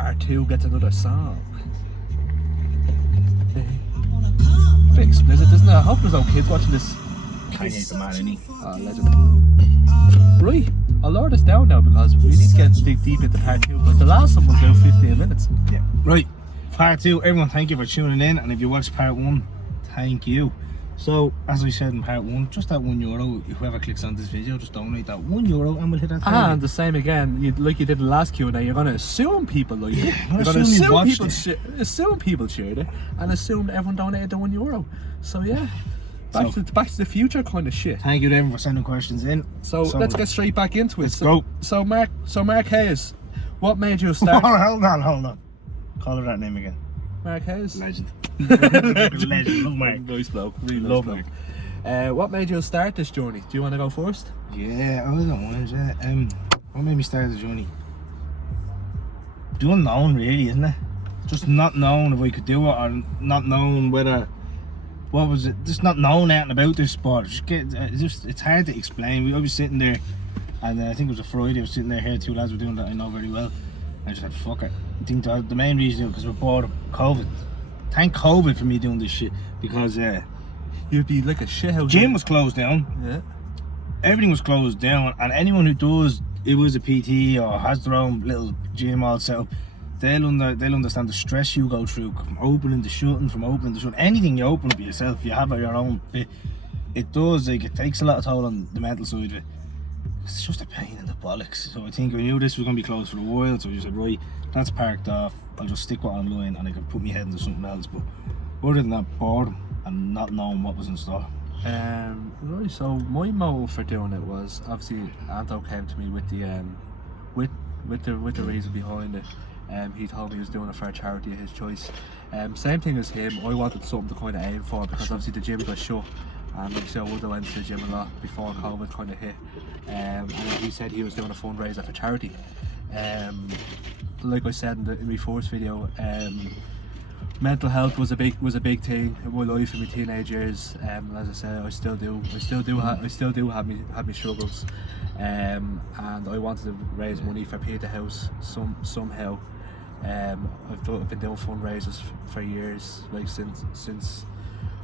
part 2 gets another song. Bit explicit, isn't it? I hope there's no kids watching this. Kanye's the man, isn't he? Oh, legend. Right, I'll lower this down now because we need to get deep into part 2 because the last one was about 15 minutes. Yeah. Right, part 2, everyone, thank you for tuning in, and if you watched part 1, thank you. So, as I said in part 1, just that €1, whoever clicks on this video, just donate that €1 and we'll hit that. And the same again, like you did in the last Q&A, you're going to assume people like it. You're going to assume people shared it and assume everyone donated the €1. So yeah, back to the future kind of shit. Thank you to everyone for sending questions in. So let's get straight back into it. Let's go. So Mark Hayes, what made you start? Hold on. Call her that name again. Mark Hayes? Legend. Legend. Love Mark. Nice bloke. Really love nice bloke. What made you start this journey? Do you want to go first? Yeah, I don't know. What made me start the journey? The unknown, really, isn't it? Just not knowing if I could do it, or not knowing whether. What was it? Just not knowing anything about this sport. It's hard to explain. I was sitting there, and I think it was a Friday. I was sitting there here, 2 lads were doing that I know very well. I just said, fuck it. I think the main reason is because we're bored of COVID. Thank COVID for me doing this shit, because you'd be like a shithouse. Gym was closed down. Yeah. Everything was closed down, and anyone who does it was a PT or has their own little gym all set up, they'll understand the stress you go through from opening to shutting, anything you open up yourself, you have your own bit. It does, like, it takes a lot of toll on the mental side of it. It's just a pain in the bollocks. So I think we knew this was going to be closed for a while, so we said, right, that's parked off, I'll just stick with online and I can put my head into something else. But other than that, boredom and not knowing what was in store. Right, so my motive for doing it was, obviously Anto came to me with the with the reason behind it. He told me he was doing it for a charity of his choice. Same thing as him, I wanted something to kind of aim for, because obviously the gyms are shut, and obviously I would have went to the gym a lot before COVID kind of hit. And he said he was doing a fundraiser for charity. Like I said in my first video, mental health was a big thing in my life in my teenage years. As I said, I still do have my struggles. And I wanted to raise money for Peterhouse somehow. I've been doing fundraisers for years, like since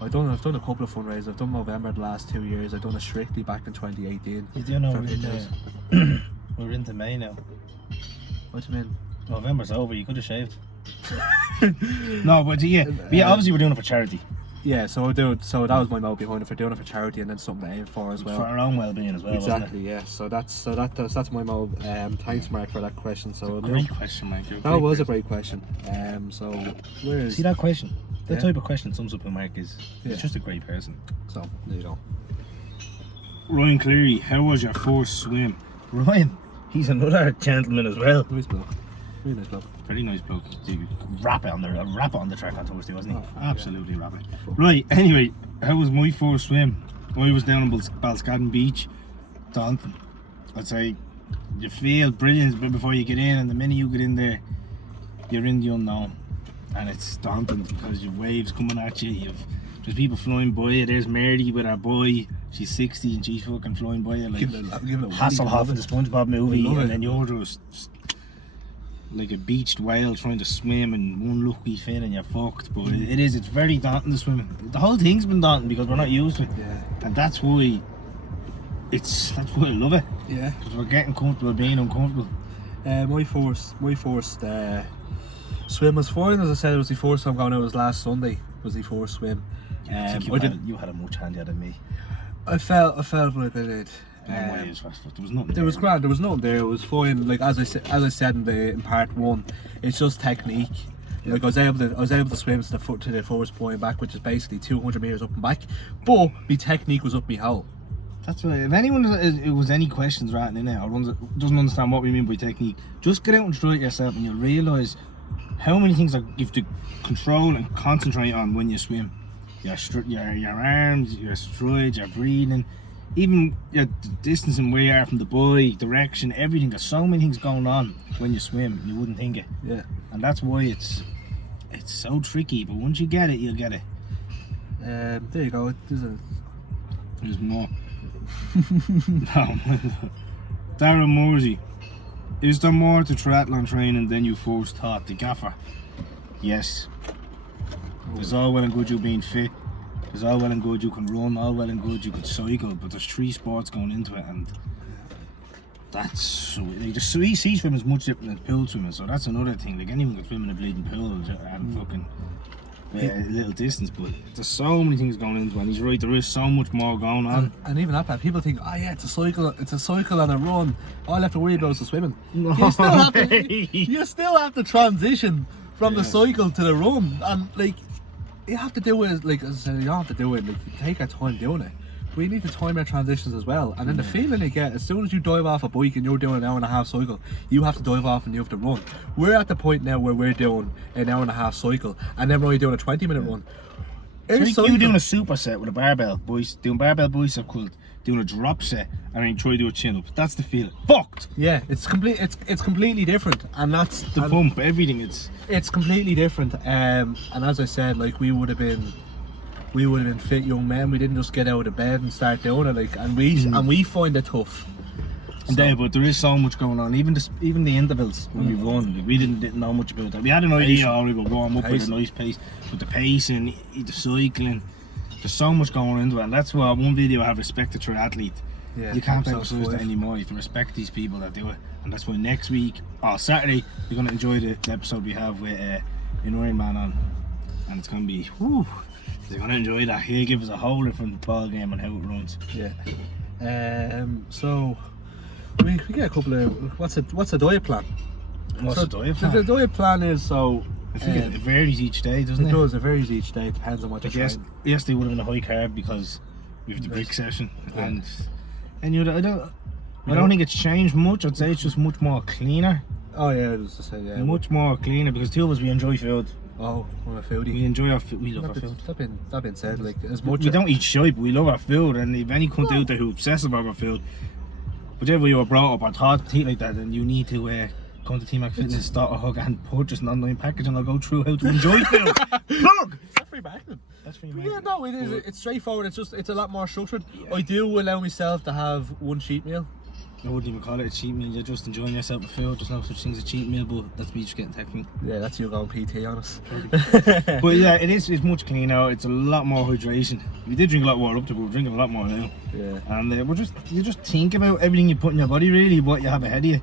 I've done a couple of fundraisers. I've done November the last 2 years. I've done a Strictly back in 2018. You do know we're into May now. What do you mean? November's over, you could have shaved. No, but yeah, obviously we're doing it for charity. Yeah, so that was my motive behind it, for doing it for charity, and then something to aim for as well. For our own well-being as well. Exactly, yeah. So that's my motive. Thanks, Mark, for that question. So great question, Mark. That was a great question. So where is? See that question? That type of question sums up who Mark is. Yeah. He's just a great person. So there you go. Ryan Cleary, how was your first swim? Ryan, he's another gentleman as well. Nice bloke. Really nice bloke. Very nice bloke. Rap it on the track on Thursday, wasn't he? Oh, absolutely rap it. Right, anyway, how was my first swim? I was down on Balscadden Beach, daunting. I'd say you feel brilliant before you get in, and the minute you get in there, you're in the unknown. And it's daunting because you've waves coming at you, there's people flying by you. There's Mary with her boy, she's 60 and she's fucking flying by you like Hasselhoff in the SpongeBob movie, and then you're just like a beached whale trying to swim, and one lucky fin and you're fucked. But it's very daunting to swim. The whole thing's been daunting because we're not used to it. Yeah. And that's why I love it. Yeah. Because we're getting comfortable being uncomfortable. My first swim was fine. As I said, it was the first time going out. It was last Sunday. Was the first swim. I think you had a much handier than me. I felt like I did. There was nothing. There was grand. There was nothing there. It was fine. Like as I said in part 1, it's just technique. Yeah. Like I was able to swim to the first point back, which is basically 200 meters up and back. But my technique was up my hole. That's right. If anyone was any questions right in there or doesn't understand what we mean by technique, just get out and try it yourself, and you'll realise how many things you have to control and concentrate on when you swim. Your arms, your strides, your breathing, even your distance and where you are from the buoy, direction, everything. There's so many things going on when you swim, you wouldn't think it. Yeah. And that's why it's so tricky, but once you get it, you'll get it. There you go. There's more. No. Darren Morsey. Is there more to triathlon training than you first thought? The gaffer. Yes. There's all well and good you being fit. There's all well and good you can run, all well and good you can cycle, but there's 3 sports going into it, and that's so like, the sea swimming is much different than pool swimming, so that's another thing. Like anyone can swim in a bleeding pool and fucking a little distance, but there's so many things going into it, and he's right, there is so much more going on. And even at that, people think, oh yeah, it's a cycle and a run. All I have to worry about is the swimming. No, You still have to transition from the cycle to the run, and like you have to do it. Like as I said, you don't have to do it. Like take your time doing it. But you need to time your transitions as well. And then the feeling you get as soon as you dive off a bike and you're doing an hour and a half cycle, you have to dive off and you have to run. We're at the point now where we're doing an hour and a half cycle, and then we're only doing a 20-minute run. It's like you doing a superset with a barbell, boys. Doing barbell bicep curl, doing a drop set, and then try to do a chin up. That's the feeling. Fucked. Yeah, it's completely different, and that's the pump. Everything. It's completely different. And as I said, like we would have been fit young men. We didn't just get out of bed and start doing it. Like, and we find it tough. So. But there is so much going on. Even the intervals when we run, like, we didn't know much about that. We had an idea how we were warm up with a nice pace, but the pacing, the cycling, there's so much going into it. And that's why one video I have respect to triathlete. Yeah, you can't emphasize that anymore. You have to respect these people that do it. And that's why next week, Saturday, you're going to enjoy the episode we have with an Ironman on, and it's going to be whew. They're going to enjoy that. He'll give us a whole different ball game on how it runs. Yeah. So we get a couple of what's the diet plan? What's the diet plan? The diet plan is so. I think it varies each day, doesn't it? It does. It varies each day. It depends on what you're trying. Yesterday would have been a high carb because we have the brick session, and I don't think it's changed much. I'd say it's just much more cleaner. Oh yeah, I was to say much more cleaner because two of us we enjoy food. Oh, I'm a foodie. We enjoy our food. We love our food. That being said, like as much we don't eat shite, but we love our food. And if any cunt out there who obsesses about our food, whichever you were brought up or taught to eat like that, then you need to come to T-MacFitness, start a hug and purchase an online package, and I'll go through how to enjoy food. Plug. That's free marketing. That's free marketing. Yeah, no, it is. It's straightforward. It's a lot more structured. Yeah. I do allow myself to have one cheat meal. I wouldn't even call it a cheat meal, you're just enjoying yourself with food. There's no such thing as a cheat meal, but that's me just getting technical. Yeah, that's you going PT on us. But yeah, it's much cleaner, it's a lot more hydration. We did drink a lot more up to, but we're drinking a lot more now. Yeah. And you just think about everything you put in your body, really, what you have ahead of you.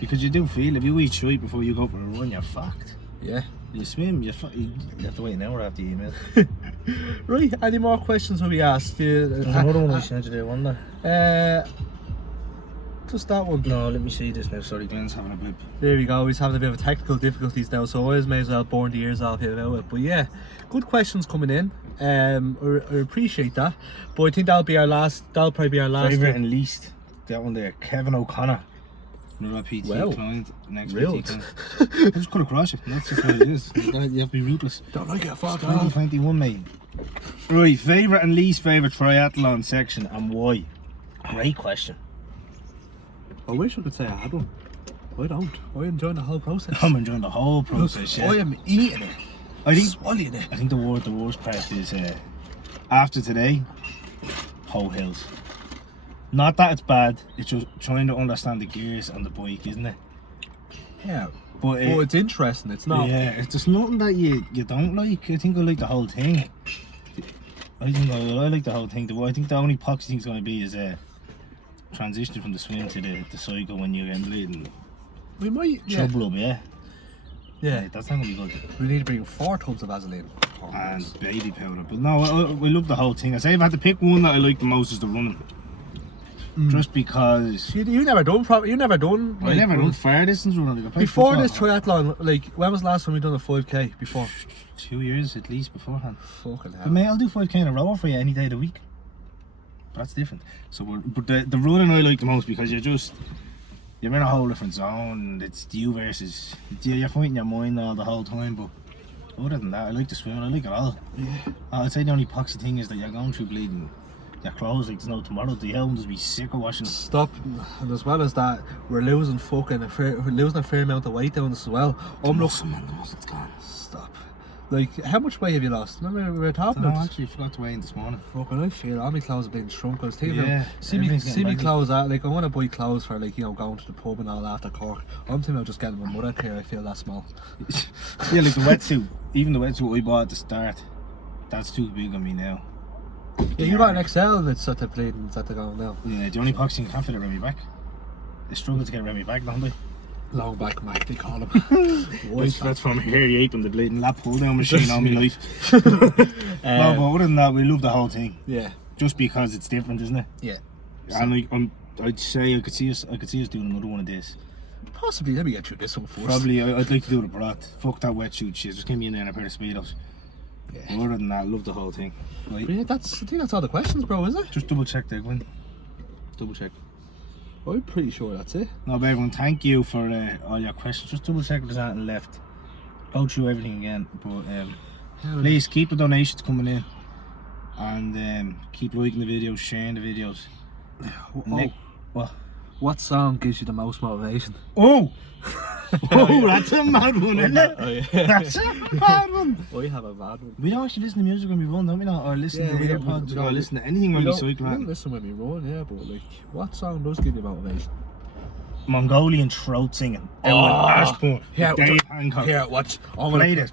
Because you do feel, if you eat shite before you go for a run, you're fucked. Yeah. You swim, you have to wait an hour after you eat meal. Right, any more questions will be asked? There's another one we sent you there, wasn't there? Just that one. No, let me see this now. Sorry, Glenn's having a blip. There we go. He's having a bit of technical difficulties now, so I always may as well burn the ears off him about it. But yeah, good questions coming in. I appreciate that. But I think that'll probably be our last. Favourite and least. That one there, Kevin O'Connor. Another PT client. Next PT client. I just cut across it. That's just what it is. You have to be ruthless. Don't like it. Fuck 2021, mate. Right, favourite and least favourite triathlon section and why? Great question. I wish I could say I had one. I don't. I enjoy the whole process. I'm enjoying the whole process. Yeah. I am eating it. Swallowing it. I think the worst part is after today, whole hills. Not that it's bad. It's just trying to understand the gears and the bike, isn't it? Yeah. But it's interesting. It's not. Yeah. It's just nothing that you don't like. I think I like the whole thing. I like the whole thing. I think the only poxy thing is going to be is transition from the swim to the cycle when you're getting bleeding. We might trouble up, yeah. That's not gonna be good. We need to bring 4 tons of Vaseline and baby powder. But no, we love the whole thing. I say if I had to pick one that I like the most is the running. Just because you never done proper. You never done. I never done far distance running. Before this triathlon, like when was the last time we done a 5k? Before 2 years at least beforehand. Fucking hell. But mate, I'll do 5k in a row for you any day of the week. That's different. So, but the running I like the most because you're in a whole different zone. It's you versus you're fighting your mind all the whole time. But other than that, I like the swimming. I like it all. Yeah. I'd say the only poxy thing is that you're going through bleeding. Your clothes like there's no tomorrow. The hell will just be sick of washing. Stop. And as well as that, we're losing a fair amount of weight down this as well. The muscle, man, the muscle's gone. Stop. Like, how much weight have you lost? Remember we were talking I about? actually forgot to weigh in this morning. Fucking, I feel all my clothes have been shrunk. I was thinking, Yeah, about, see everything's me getting clothes out. Like, I want to buy clothes for, like, you know, going to the pub and all that at Cork. I'm thinking about just getting my mother care. I feel that small. Yeah, like the wetsuit. Even the wetsuit I bought at the start, that's too big on me now. Yeah, you got an XL and it's at the bleeding, it's at the going now. Yeah, the only poxy can't fit around my back. They struggle to get around my back, don't they? Long back Mac, they call him. That's from hairy ape and the bleeding lap pull down machine all my life. No, but other than that, we love the whole thing. Yeah. Just because it's different, isn't it? Yeah. And like, I'd say I could see us doing another one of these. Possibly, let me get through this one first. Probably, I'd like to do the broth. Fuck that wetsuit shit. Just give me in there and a pair of speedos. Yeah. Other than that, love the whole thing. Right. Yeah, I think that's all the questions, bro, is it? Just double check there, Gwen. Double check. I'm pretty sure that's it. No, but everyone, thank you for all your questions. Just double check if there's anything left. Go through everything again, but please keep the donations coming in, and keep liking the videos, sharing the videos. What song gives you the most motivation? Oh, that's a mad one, isn't it? Oh, yeah. That's a mad one. I have a bad one. We don't actually listen to music when we run, don't we? Not or listen to AirPods or listen to anything when we cycle We don't around. listen when we run, yeah, but like, what song does give you motivation? Mongolian throat singing. Here, Dave Hancock. Here, watch. Play this.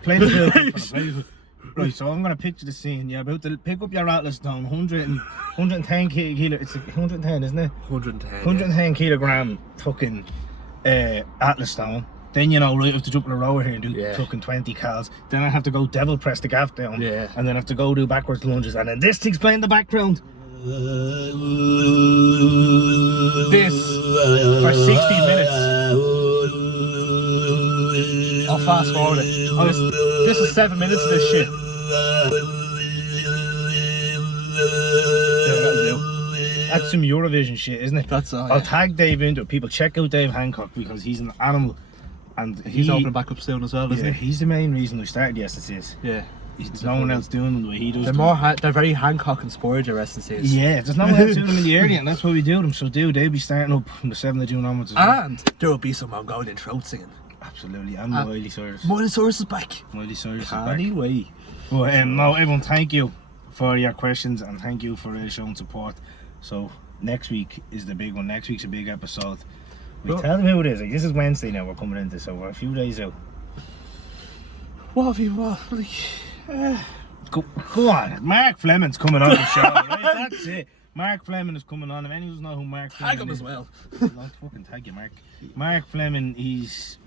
Right, so I'm gonna picture the scene. You're about to pick up your Atlas down 110 kilo. It's 110, isn't it? 110. 110 kilogram fucking Atlas down. Then you know, right, I have to jump in a rower here and do fucking 20 cals. Then I have to go devil press the gaff down. Yeah. And then I have to go do backwards lunges. And then this thing's playing in the background. This for 60 minutes. I'll fast forward it. This is 7 minutes of this shit. That's some Eurovision shit, isn't it? That's all. I'll tag Dave into it. People, check out Dave Hancock because he's an animal, and He's opening back up soon as well, isn't he? He's the main reason we started the SSCs. Yeah. There's no one else doing them the way he does. They're very Hancock inspired, your SNCs. Yeah, there's no one else doing them in the area, and that's why we do them. So they'll be starting up from the 7th of June onwards as well. And there will be some Mongolian throat singing. Absolutely, and Miley Cyrus. Miley Cyrus is back. Miley Cyrus is back. Anyway. But no, everyone, thank you for your questions and thank you for showing support. So next week is the big one. Next week's a big episode. We tell them who it is. Like, this is Wednesday now. We're coming into, so we're a few days out. What have you Go on. Mark Fleming's coming on the show. Right? That's it. Mark Fleming is coming on. If anyone doesn't know who Mark Fleming is, tag him as well. Don't fucking tag you, Mark. Mark Fleming, he's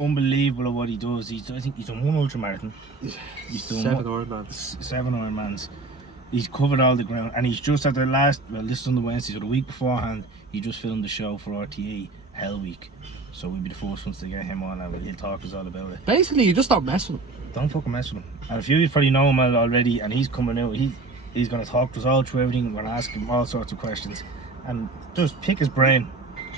unbelievable at what he does. I think he's done one ultramarathon. He's done 7 Ironmans. 7 Ironmans. He's covered all the ground, and he's just at the last. Well, this is on the Wednesday, so the week beforehand, he just filmed the show for RTE Hell Week. So we'll be the first ones to get him on, and he'll talk to us all about it. Basically, you just don't mess with him. Don't fucking mess with him. And a few of you probably know him already, and he's coming out. He's going to talk to us all through everything. We're going to ask him all sorts of questions, and just pick his brain.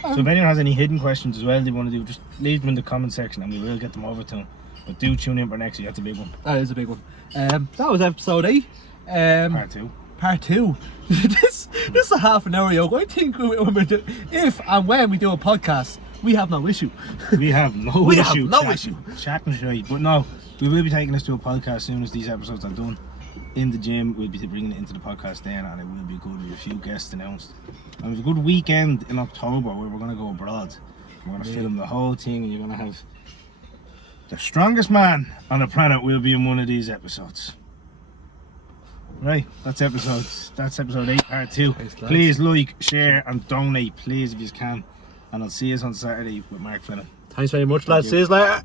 So if anyone has any hidden questions as well they want to do, just leave them in the comment section and we will get them over to him. But do tune in for next week, that's a big one. That is a big one. That was episode 8. Part 2. This is a half an hour, yo. I think if and when we do a podcast, we have no issue. We have no issue. Chatting straight. But no, we will be taking this to a podcast as soon as these episodes are done. In the gym, we'll be bringing it into the podcast then, and it will be good with a few guests announced. And we have a good weekend in October where we're going to go abroad. We're going to film the whole thing, and you're going to have the strongest man on the planet will be in one of these episodes. Right, that's episode 8, part 2. Please like, share, and donate, please, if you can. And I'll see you on Saturday with Mark Fleming. Thanks very much, lads. See you later.